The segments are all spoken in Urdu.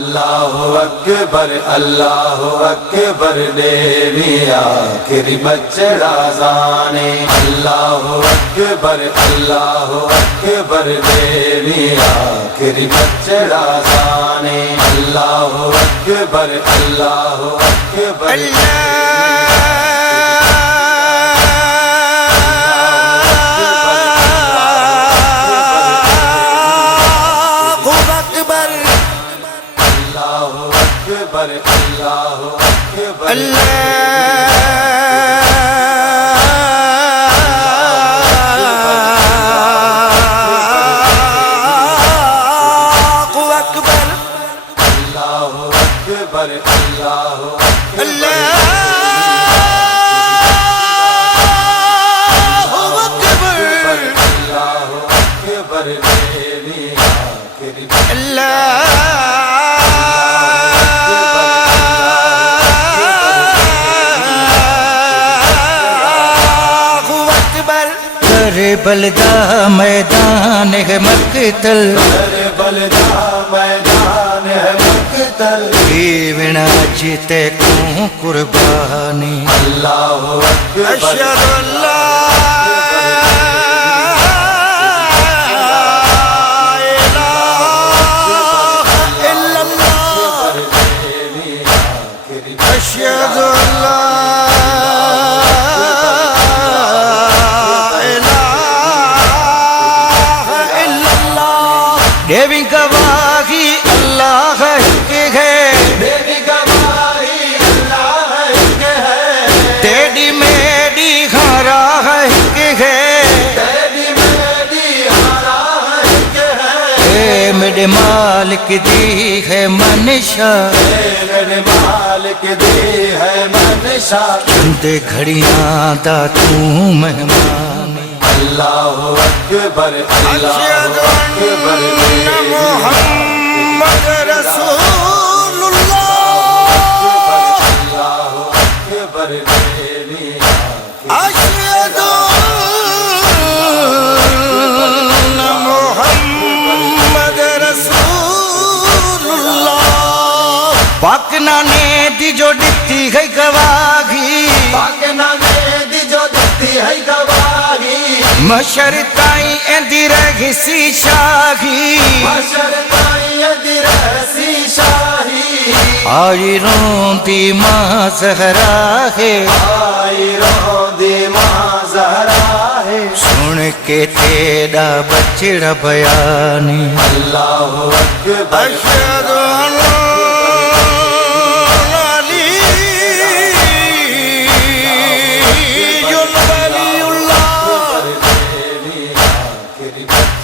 اللہ اکبر دیوی آخری بچڑا زانے اللہ اکبر دیوی آخری بچڑا زانے اللہ اکبر بلدہ میدان ہے مقتل جیونا جیتے کوں قربانی اللہ اکبر اشہد اللہ الہ الا اللہ اشہد اللہ دیوی گواہی اللہ کی ہے دیوی گواہی اللہ کی ہے تیری میری ہارا کی ہے تیری میری ہارا کی ہے اے میرے مالک دی ہے منشا اے میرے مالک دی ہے منشا چند گھڑیاں دا تو مہمان اللہ اکبر اشہد ان محمد رسول اللہ اکبر دیوی اشہد ان محمد رسول اللہ پاک نانے دی جو ڈٹی ہے گواہی پاک نانے دی جو دتی ہے گواہی مشر تائیں اندی رہی سی شاہی مشر تائیں اندی رہی شاہی آئی روندی ماں زہرا ہے آئی روندی ماں زہرا ہے سن کے تیرا بچڑا بیانی اللہ اکبر اشہد ان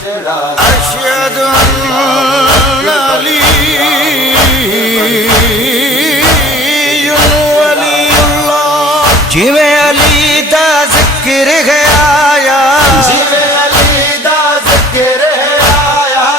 اشہد ان علی ولی اللہ جویں علی دا ذکر ہے آیا جویں علی دا ذکر ہے آیا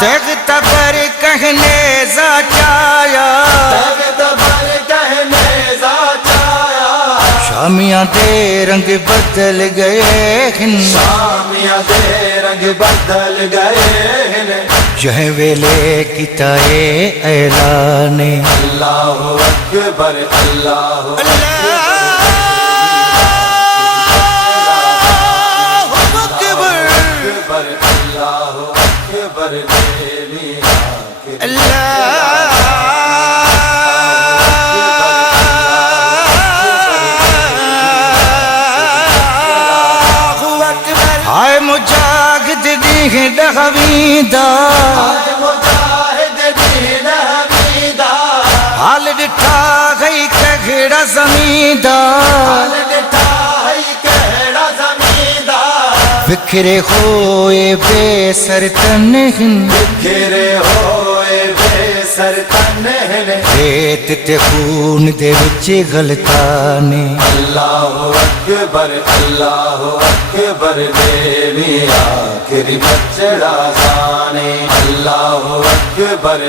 تغتبر کہنے زا چایا تغتبر کہنے زا چایا شامیاں دے رنگ بدل گئے ہیں شامیاں دے رنگ بدل گئے ہیں جہیں ویلے کتائے اعلان اللہ اکبر اللہ اکبر اللہ اکبر دیوی ہائے مجاہد دین حمیدہ آئے مجاہد دین حمیدہ حال ڈٹھا گئی کہڑا زمیندہ حال ڈٹھا ہے کہڑا زمیندہ بکھرے ہوئے بے سر تنہن بکھرے ہوئے بے سر تنہن ریت تے خون دے وچ غلطانے اللہ اکبر دیوی آخری بچڑا زانے اللہ اکبر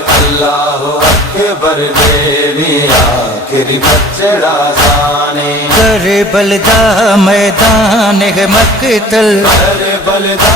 دیوی آخری بچڑا زانے کربلا میدان ہے مقتل کربلا